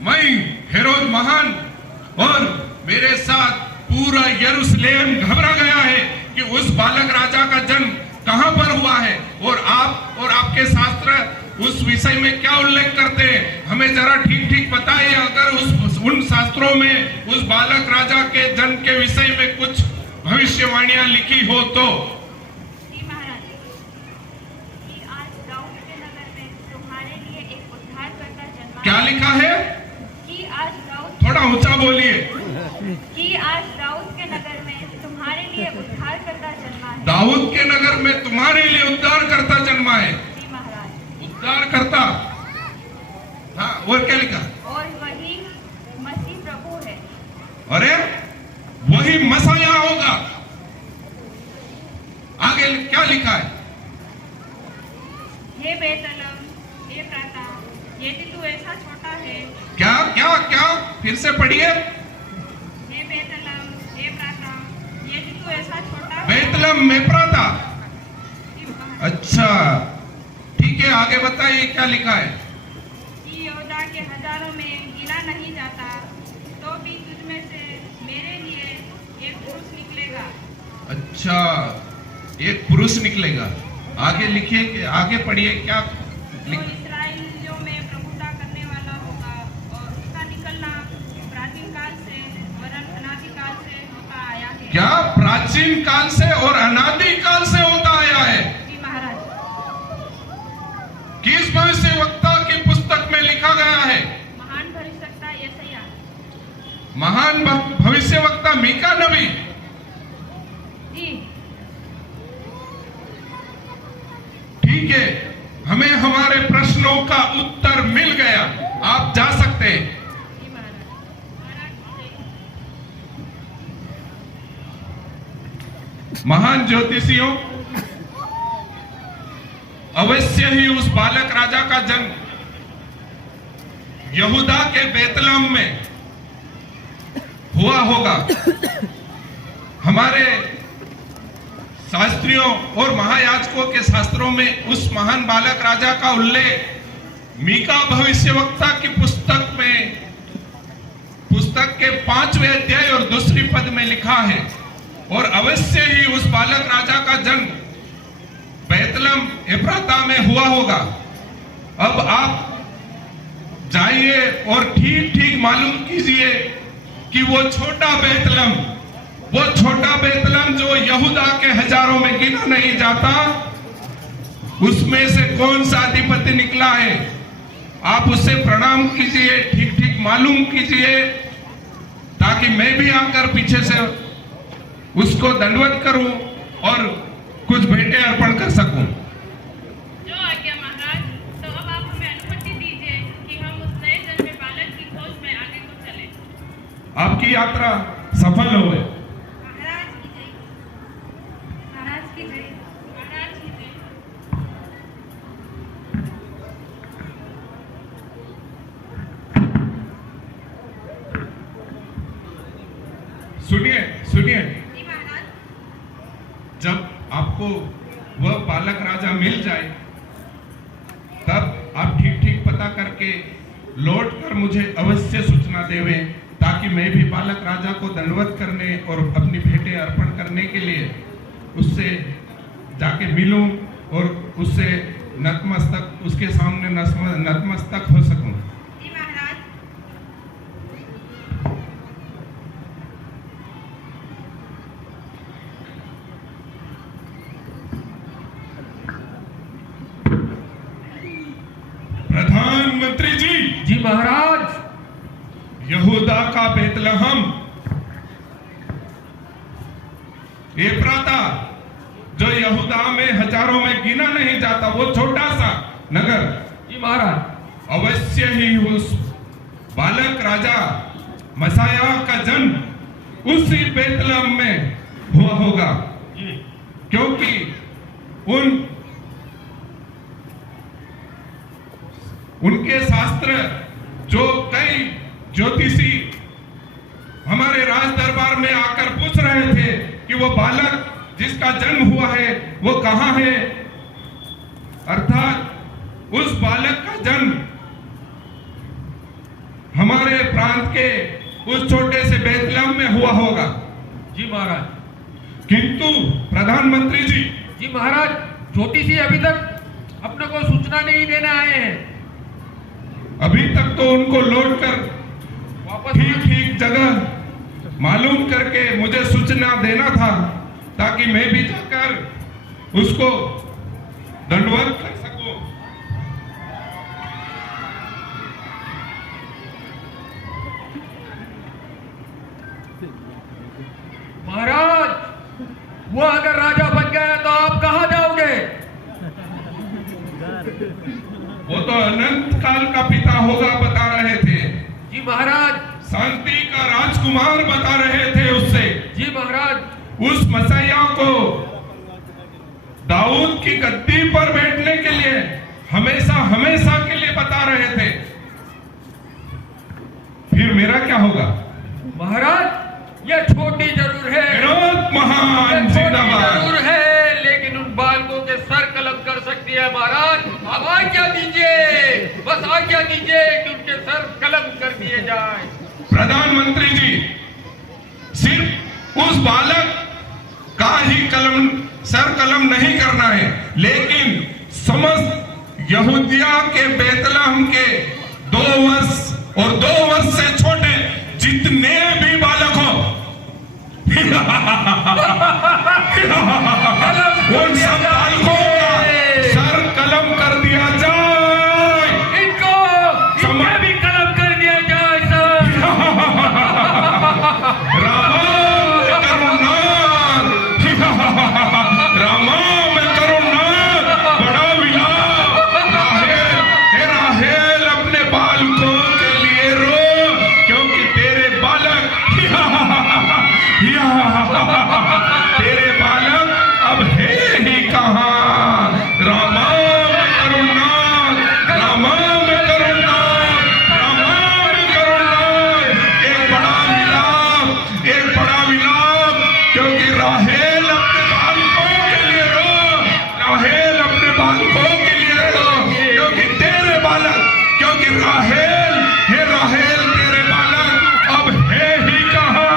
मैं हेरोद महान और मेरे साथ पूरा यरूशलेम घबरा गया है कि उस बालक राजा का जन्म कहां पर हुआ है, और आप और आपके शास्त्र उस विषय में क्या उल्लेख करते हैं, हमें जरा ठीक ठीक बताइए। अगर उन शास्त्रों में उस बालक राजा के जन्म के विषय में कुछ भविष्यवाणियां लिखी हो तो। क्या लिखा है? कि आज दाऊद, थोड़ा ऊंचा बोलिए। कि आज दाऊद के नगर में तुम्हारे लिए उद्धारकर्ता जन्मा है। दाऊद के नगर में तुम्हारे लिए उद्धारकर्ता जन्मा है। जी महाराज। उद्धारकर्ता, हाँ, और क्या लिखा? और वही मसीह प्रभु है। अरे वही मसाया होगा। आगे क्या लिखा है? हे बेतलम, हे प्राता, यदि तू ऐसा छोटा है। क्या क्या क्या? फिर से पढ़िए। हे बेतलम, हे प्राता, यदि तू ऐसा छोटा है। बेतलम में प्राता, अच्छा ठीक है, आगे बताइए क्या लिखा है? कि यहूदा के हजारों में गिना नहीं जाता, तो भी तुझ में से मेरे लिए एक पुरुष निकलेगा। अच्छा, एक पुरुष निकलेगा। आगे लिखिए कि आगे पढ़िए क्या जो इस्राएलियों में प्रभुता करने वाला होगा, और उसका निकलना प्राचीन काल से और अनादि काल से होता आया है। क्या प्राचीन काल से और अनादि काल से होता आया है? जी महाराज। किस भविष्यवक्ता की पुस्तक में लिखा गया है? महान भविष्यवक्ता यशायाह। महान भविष्यवक्ता मीका नबी। जी ठीक है, हमें हमारे प्रश्नों का उत्तर मिल गया, आप जा सकते हैं। जी महाराज। महान ज्योतिषियों, अवश्य ही उस बालक राजा का जन्म यहूदा के बेतलहम में हुआ होगा। हमारे शास्त्रियों और महायाजकों के शास्त्रों में उस महान बालक राजा का उल्लेख मीका भविष्यवक्ता की पुस्तक में, पुस्तक के 5वें अध्याय और 2री पद में लिखा है। और अवश्य ही उस बालक राजा का जन्म बेतलहम एफ्राता में हुआ होगा। अब आप जाइए और ठीक ठीक मालूम कीजिए कि वो छोटा बेतलहम जो यहूदा के हजारों में गिना नहीं जाता, उसमें से कौन सा अधिपति निकला है। आप उससे प्रणाम कीजिए, ठीक ठीक मालूम कीजिए, ताकि मैं भी आकर पीछे से उसको दंडवत करूं और कुछ भेंटे अर्पण कर सकूं। जो आज्ञा महाराज। तो अब आप हमें अनुमति दीजिए कि हम उस नए जन्मे बालक की खोज में आगे को चले। आपकी यात्रा सफल हो। महाराज की जय। महाराज की जय। महाराज की जय। सुनिए सुनिए, जी महाराज। जब आपको वह बालक राजा मिल जाए, तब आप ठीक ठीक पता करके लौट कर मुझे अवश्य सूचना देवें, ताकि मैं भी बालक राजा को दंडवत करने और अपनी भेंटें अर्पण करने के लिए उससे जाके मिलूं और उससे नतमस्तक, उसके सामने नतमस्तक हो सकूं। जी महाराज। प्रधानमंत्री जी। जी महाराज। यहूदा का बेतलहम एफ्राता, जो यहूदा में हजारों में गिना नहीं जाता, वो छोटा सा नगर, जी महाराज, अवश्य ही उस बालक राजा मसाया का जन्म उसी बेतलहम में हुआ होगा। क्योंकि उनके शास्त्र, जो कई ज्योतिषी हमारे राज दरबार में आकर पूछ रहे थे कि वो बालक जिसका जन्म हुआ है वो कहाँ है, अर्थात उस बालक का जन्म हमारे प्रांत के उस छोटे से बेतलहम में हुआ होगा। जी महाराज। किंतु प्रधानमंत्री जी, जी महाराज, ज्योतिषी अभी तक अपने को सूचना नहीं देने आए हैं। अभी तक तो उनको लौट कर वापस ठीक जगह मालूम करके मुझे सूचना देना था, ताकि मैं भी जाकर उसको दंडवत कर सकूं। महाराज, वो अगर राजा बन गया तो आप कहां जाओगे? वो तो अनंत काल का पिता होगा बता रहे थे। जी महाराज। शांति का राजकुमार बता रहे थे उससे। जी महाराज। उस मसीहा को दाऊद की गद्दी पर बैठने के लिए हमेशा हमेशा के लिए बता रहे थे। फिर मेरा क्या होगा? महाराज, ये छोटी जरूर है, विरोध महान ये छोटी जिंदाबाद। जरूर है, लेकिन उन बालकों के सर कलम कर सकती है महाराज। अब आज्ञा दीजिए, बस आज्ञा दीजिए कि उनके सर कलम कर दिए जाए। प्रधानमंत्री जी, सिर्फ उस बालक का ही सर कलम नहीं करना है, लेकिन समस्त यहूदिया के बेतलहम के 2 वर्ष और 2 वर्ष से छोटे जितने भी बालक हो उन सब बालकों का सर कलम कर दिया जाए। इनको भी कलम कर दिया जाए सर। रामा में करुणानाथ, बड़ा विलाप। राहेल अपने बालकों के लिए रो, क्योंकि तेरे बालक तेरे बालक अब है ही कहां। रामा में करुणानाथ, रामा में करुणानाथ, रामा में करुणानाथ। एक बड़ा विलाप, क्योंकि राहेल अपने बालकों के लिए रो, राहेल अपने बालकों के लिए रो, क्योंकि तेरे बालक, क्योंकि राहेल तेरे बालक अब है ही कहां।